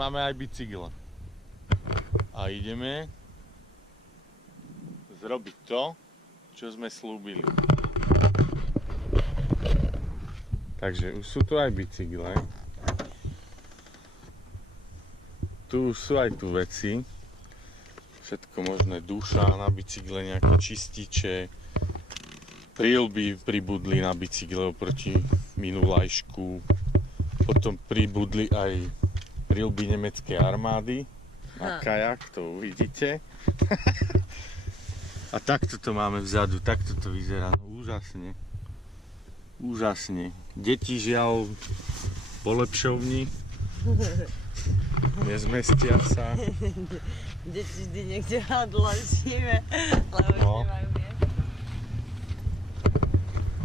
máme aj bicykle. A ideme zrobiť to, čo sme slúbili. Takže už sú tu aj bicykle. Tu už sú aj tu veci. Všetko možné, duša na bicykle, nejaké čističe. Príľby pribudli na bicykle oproti minulajšku. Potom pribudli aj príľby nemeckej armády na kajak, to uvidíte. A takto to máme vzadu, takto to vyzerá, no úžasne. Úžasne. Deti žiaľ po lepšovni. Nezmestia sa. Deti vždy niekde odložíme, lebo no. Nemajú miesto.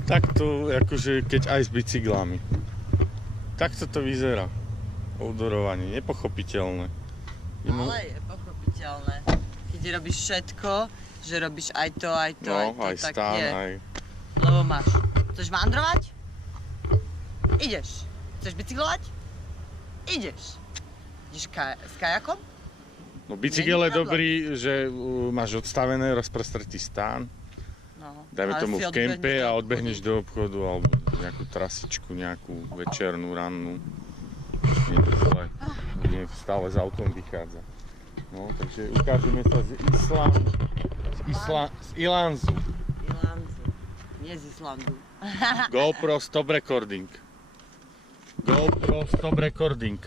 Takto, akože keď aj s bicyklami. Takto to vyzerá. Outdoorovanie, nepochopiteľné. Ale je pochopiteľné. Keď robíš všetko, že robíš aj to, no, aj tak stán, je. aj... Lebo máš. Chceš vandrovať? Ideš. Chceš bicyklovať? Ideš. Ideš s kajakom? No bicykel je dobrý, že máš odstavené, rozprostretý stán. No, dajme tomu v kempe a odbehneš do obchodu alebo nejakú trasičku, nejakú večernú, rannú. Nie to zle. Stále s autom vychádza. No, takže ukážeme sa z Ilanzu. Nie z Islandu. GoPro Stop Recording. GoPro Stop Recording.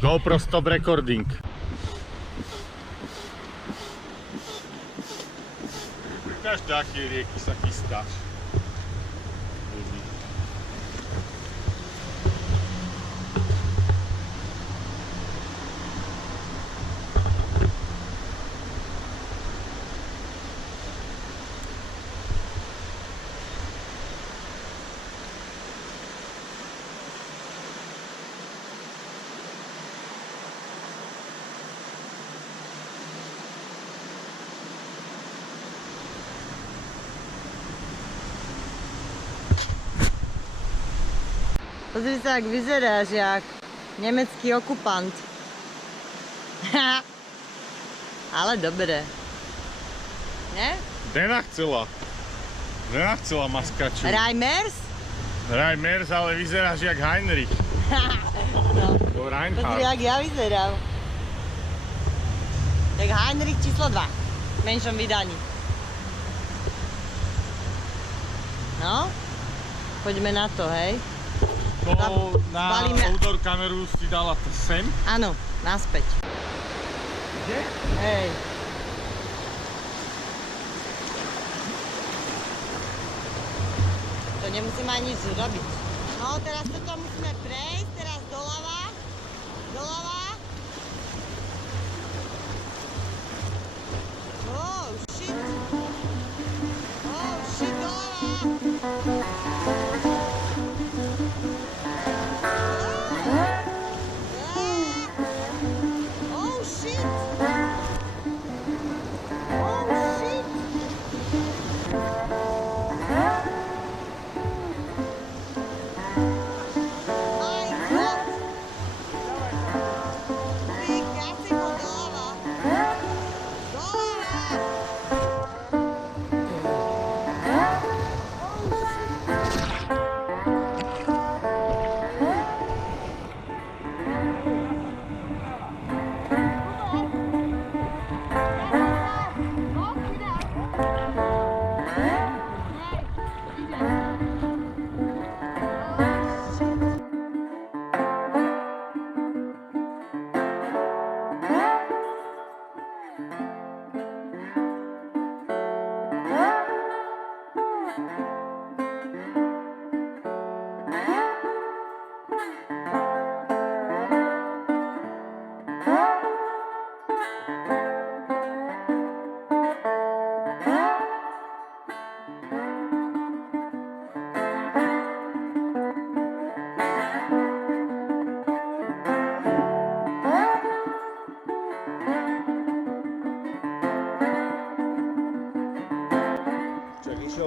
GoPro Stop Recording. Ukážte, aké rieky sa chystáš. Pozri sa, ak vyzeráš, jak nemecký okupant. Ale dobre. Ne? Nenachcela maskaču. Reimers? Reimers, ale vyzeráš jak Heinrich. No. Reinhard. Pozri, jak ja vyzerám. Jak Heinrich číslo 2. V menšom vydaní. No? Poďme na to, hej? To na outdoor kameru si dala to sem? Áno, naspäť. Kde? Hej. To nemusíme ani nič robiť. No, teraz toto musíme prejsť, teraz doľava. Doľava. Oh, shit. Oh, shit, doľava.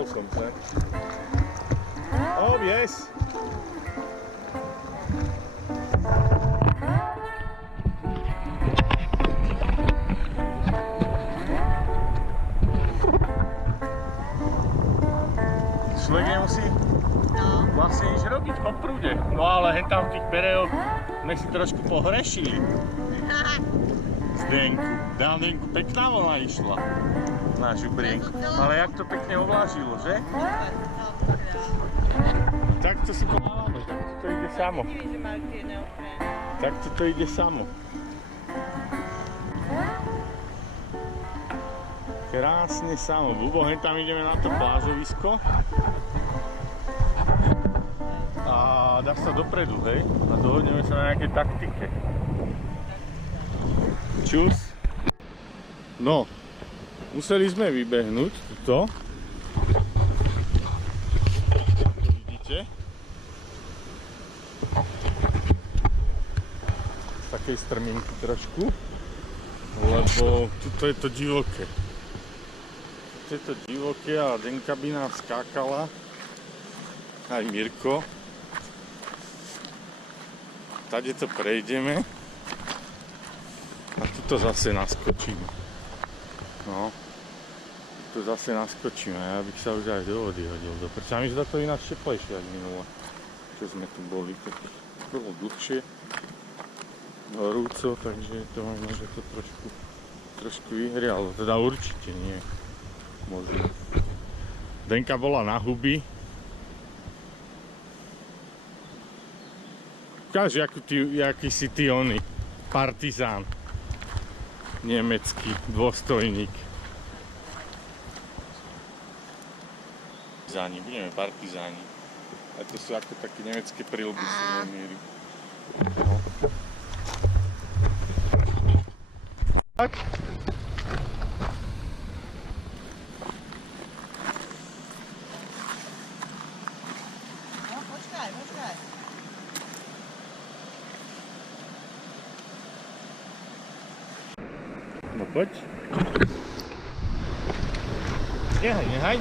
Something. Oh yes. tam v tých perejoch sme si trošku pohrešili. Zdenku. Zdenku, pekná vlna išla na žubrienku. Ale jak to pekne ovlážilo, že? Takto si pomáme, takto to ide samo. Takto to ide samo. Krásne samo. Bubo, hen tam ideme na to plážovisko. A dá sa dopredu, hej? A dohodneme sa na nejakej taktike. Čus. No, museli sme vybehnúť tuto. To vidíte. Z takej strminky trošku. Lebo tuto je to divoké. Tuto je to divoké a Denka by nás skákala. Aj Mirko. Tade to prejdeme. A tuto zase naskočíme. No. Tu zase naskočíme. Ja bych sa už aj do vody hodil. Prečo mi zdá to ináč teplejšie ako minule. Čo sme tu boli. To bolo dlhšie. Horúco, takže to možno, že to trošku vyhrialo. Teda určite nie. Možno. Denka bola na huby. Ukáž, aký si ty oný partizán. Nemecký dôstojník. Partizáni, budeme partizáni. A to sú ako také nemecké príľby suveníry. No. Tak. No, počkaj. No poď. Nehaj.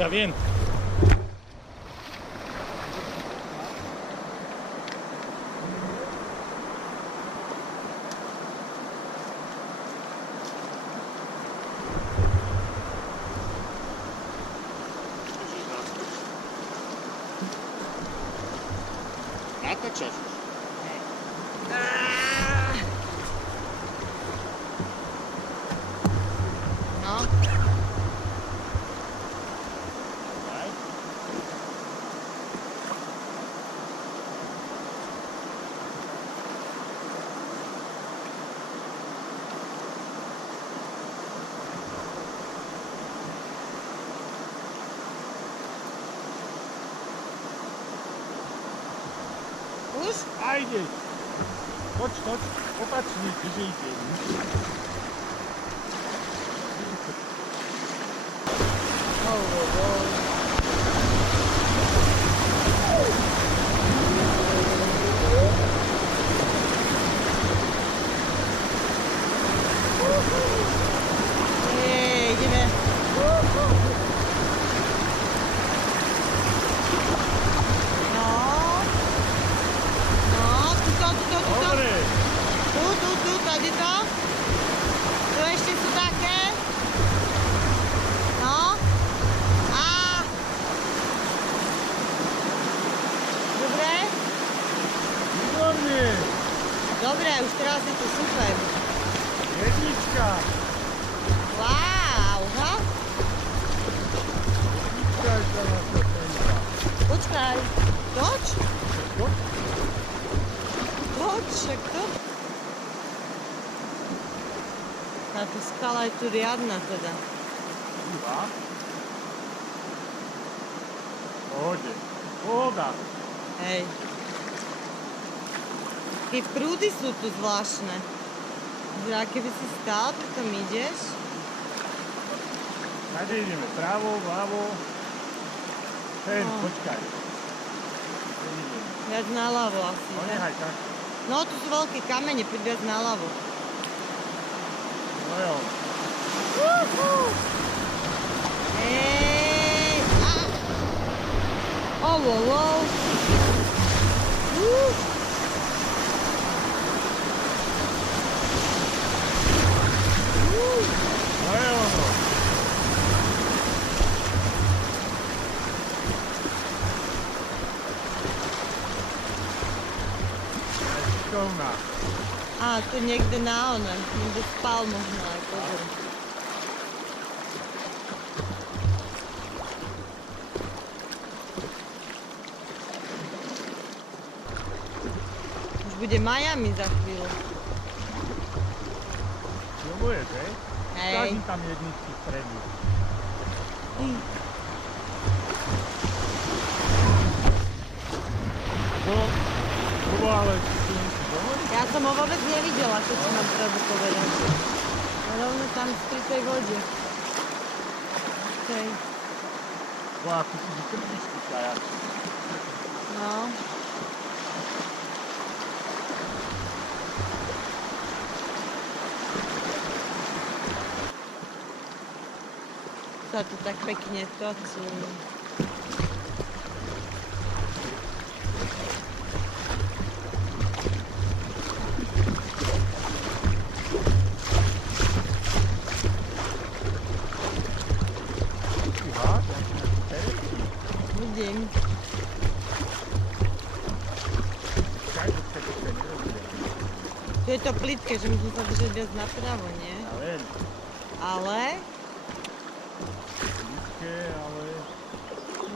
Ja viem. Natáčaš už. No. Už? A ideš. Poď, opačne, že ide. Ideme. Dobre. Tu, tady to. Tu ešte sú také. No. A. Dobre? Výborne. Dobre, už teraz je to super. Jednička. Wow, ha? Jednička je to na to tenka. Počkaj. Toč? Čo? Toč, však to. Táto skala je tu riadna teda. Iva. Pohoda. Hej. Keď prúdy sú tu zvláštne. A keby si stál, potom ideš. Tady ideme pravo, vľavo. Ten, No. počkaj. Viac naľavo asi. No ne? nehaj tak. No, tu sú veľké kamene, poď viac naľavo. No jo. Hej! Wow. No je ono. zrovna. Á, tu niekde na onem, niekde spal možno aj, pozor. Už bude Miami za chvíľu. Filmuješ, hej? Hej. Ukážim tam jedničky vpredu. To ale tu musí dovoliť. Ja som ho vôbec nevidela, čo si mám pravdu povedať. Rovno tam pri tej vode. Okej. Boha, tu si vykrpíš tú kajačku. No. Sa tu tak pekne točí. Vidím. Tu je to plitké, že musím sa držať viac napravo, nie? Ja viem, Ale, nízke, ale...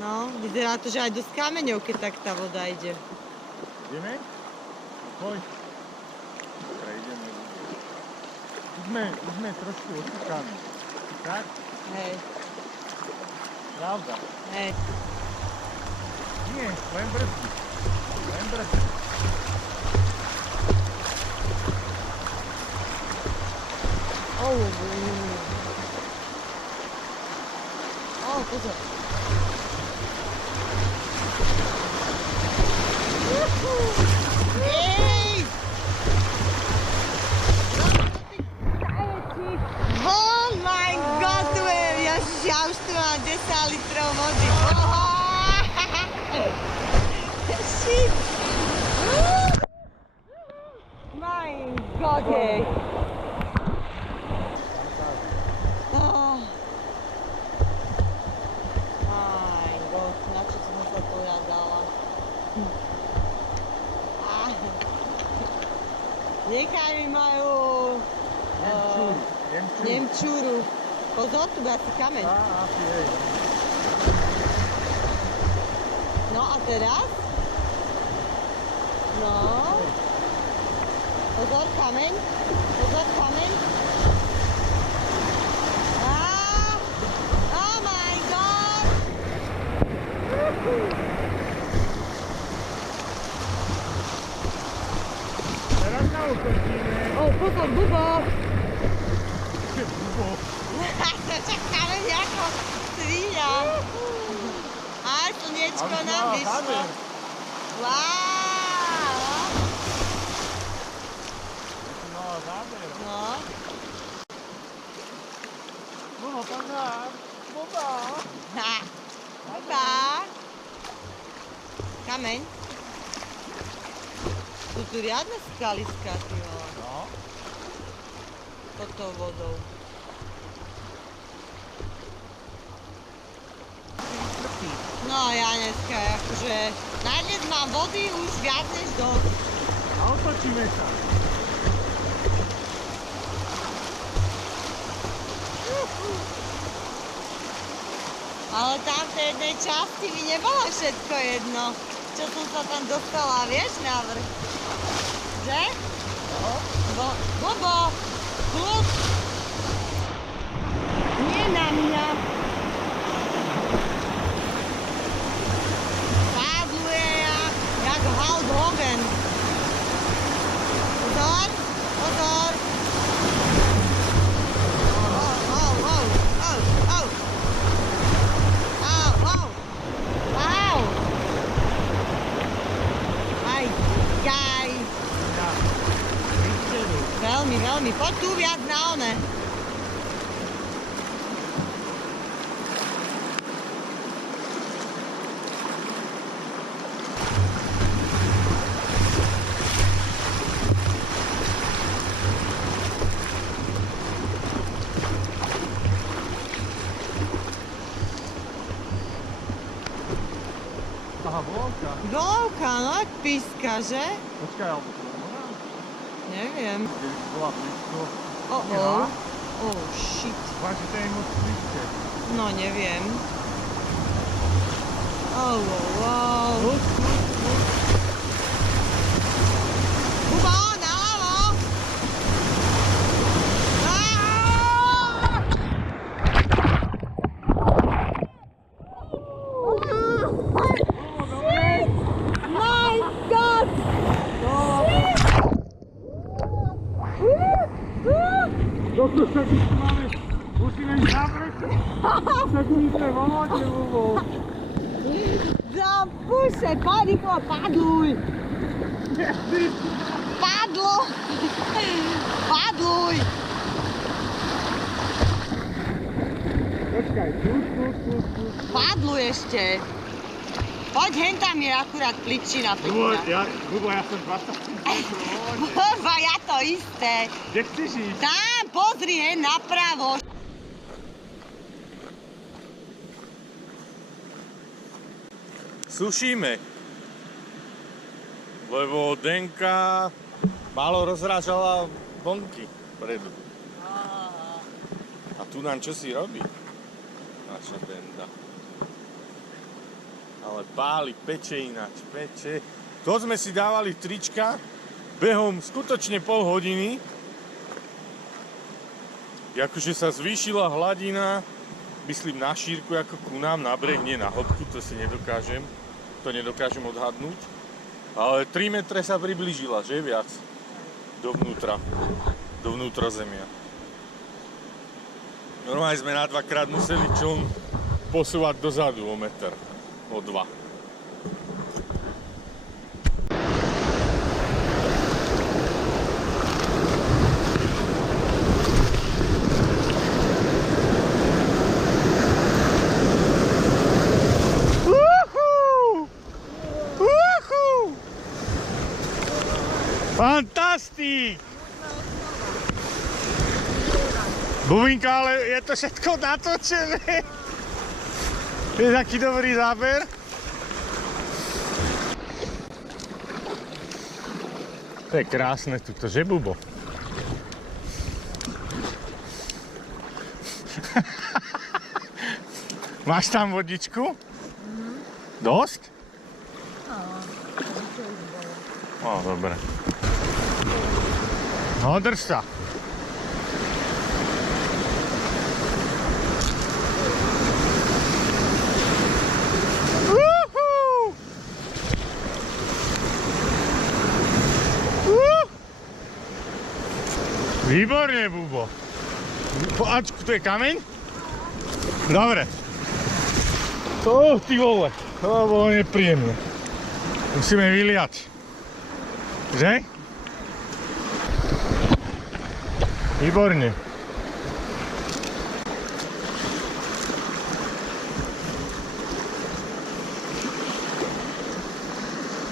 no, vyzerá to, že aj dosť kameňov, keď tak tá voda ide. Ideme? Poď. Prejdeme. Už sme trošku osúkaní. Tak? Hej, Pravda. hej. Nie, len brzdy. Len brzdy. Pozor. Jej! Oh my god, tu je, ja už tu mám 10 litrov vody. Shit! My god, hej. My god, na čo som sa to ja dala? Nechaj mi moju... Nemčúru. Pozor, tu bude asi kameň. Asi hej. No a teraz? No. Pozor, kameň. Pozor, kameň. Oh my god! Teraz na ukončíme. Pozor, bubo! Bubo. Čak kameň ako svíňa. Aj slniečko nám vyšlo. Wow! Mala záber. No. Boha, pán Boba. Ha. Oba. Kameň. Sú tu riadne skaliská, ty vole. No. Pod tou vodou. No ja dneska, akože na dnes mám vody už viac než dosť. A otočíme sa. Ale tam v tej jednej časti mi nebolo všetko jedno, čo som sa tam dostala, vieš, na vrch. Že? Bobo, kľud. Nie na mňa. Pádluje jak Hulk Hogan. Pozor, pozor. Veľmi, veľmi. Poď tu viac na one. Aha, volovka. Golovka, no, píska, že? Počkaj, alebo to je ona? neviem. Bola blízko. Oh, oh shit. Váži, to je moc blízke. No neviem. Oh, wow. Kubo, naľavo! My God! Doktor, tak musíme ísť na vrch. Tak my sme vo vode, Bubo. Za puše, poď rýchlo, padluj! Padlo! Padluj! Počkaj, tu. Padluj ešte! Poď, hen tam je akurát pličina pekná. Bubo, ja som 20 cm. Kurva, ja to isté. Kde chceš ísť? Tam, pozri, hen napravo. Sušíme, lebo Denka málo rozrážala vonky predu. A tu nám čo si robí? Naša benda. Ale páli, peče ináč, peče. To sme si dávali trička behom skutočne pol hodiny. Akože sa zvýšila hladina, myslím na šírku ako ku nám, na breh, nie na hĺbku, to si nedokážem. To nedokážem odhadnúť. Ale 3 metre sa priblížila, že viac? Dovnútra zemia. Normálne sme na 2-krát museli čln posúvať dozadu o meter, o 2. Fantastík! Bubinka, ale je to všetko natočené. Je taký dobrý záber. To je krásne tuto, že Bubo? Máš tam vodičku? Dosť? Ó, dobre. No, drž sa. Výborne, Bubo. Ačku, tu je kameň? Dobre. Ty vole, to bolo nepríjemné. Musíme vyliať. Že? Výborne.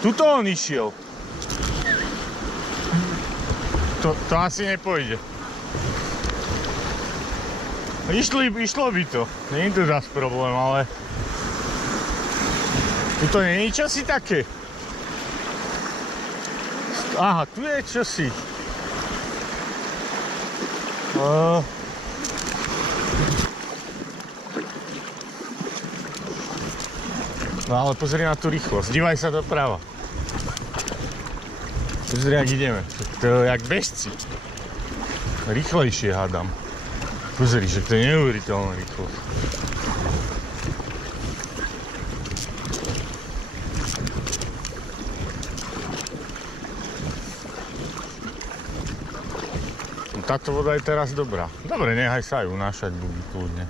Tuto on išiel. To asi nepôjde. Išlo by to. Nie je to zas problém, ale... Tuto nie je čosi také. Aha, tu je čosi. No ale pozri na tú rýchlosť. Dívaj sa doprava. Pozri, jak ideme. To je jak bežci. Rýchlejšie hádam. Pozri, že to je neuveriteľná rýchlosť. Táto voda je teraz dobrá. Dobre, nechaj sa aj unášať, Bubi, kľudne.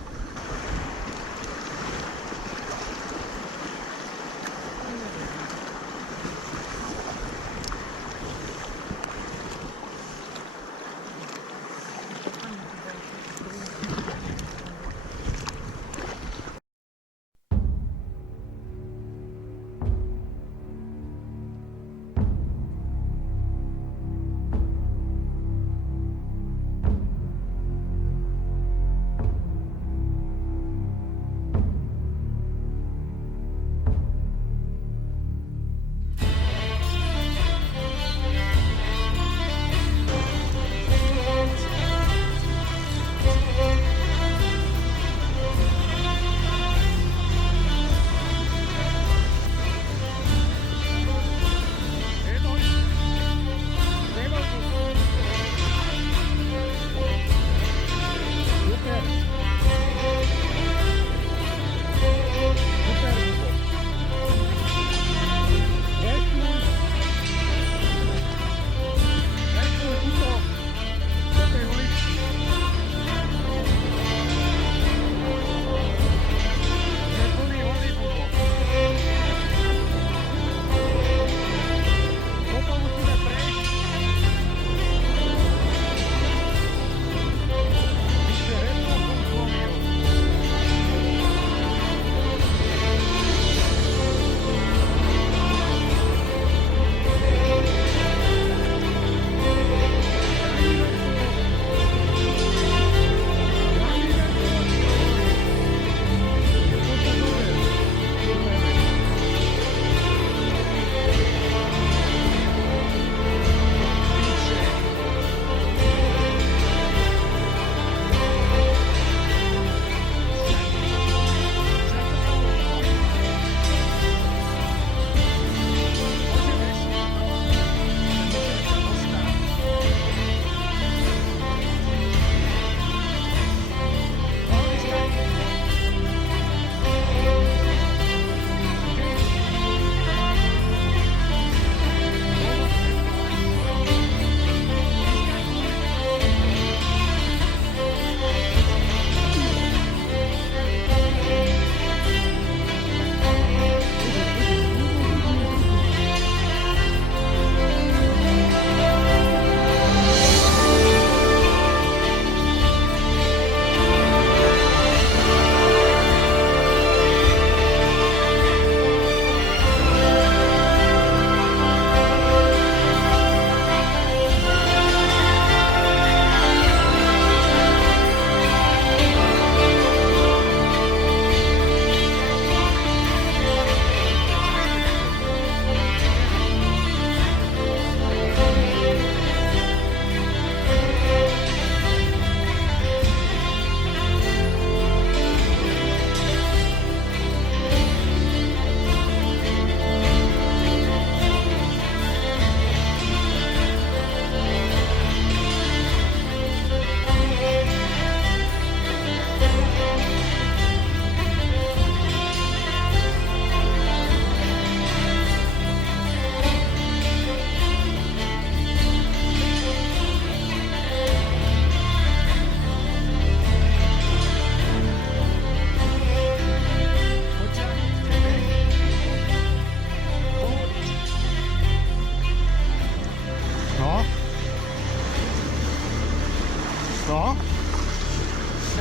No.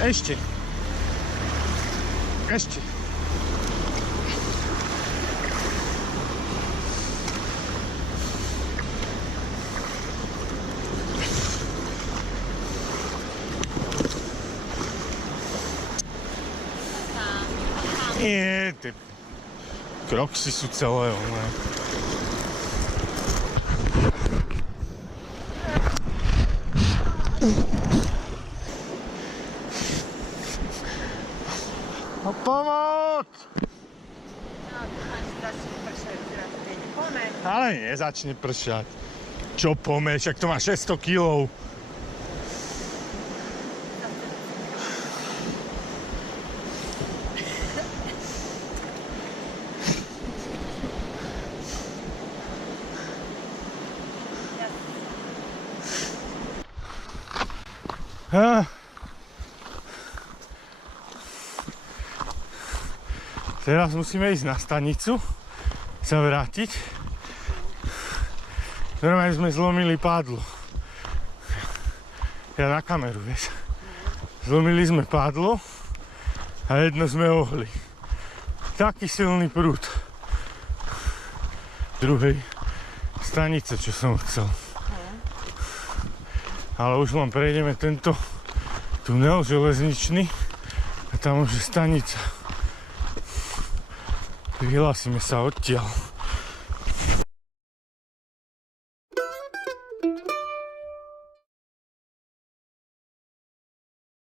Ešte. Ešte. Nie, tie kroksy sú celé oné. No pomoc! Ale nezačne pršať. Čo pomeš, ak to má 600 kg. Teraz musíme ísť na stanicu, sa vrátiť. Normálne sme zlomili pádlo. Ja na kameru, vieš. Zlomili sme pádlo a jedno sme ohli. Taký silný prúd. Druhej stanice, čo som chcel. Ale už len prejdeme tento tunel železničný a tam už je stanica. Vyhlásime sa odtiaľ.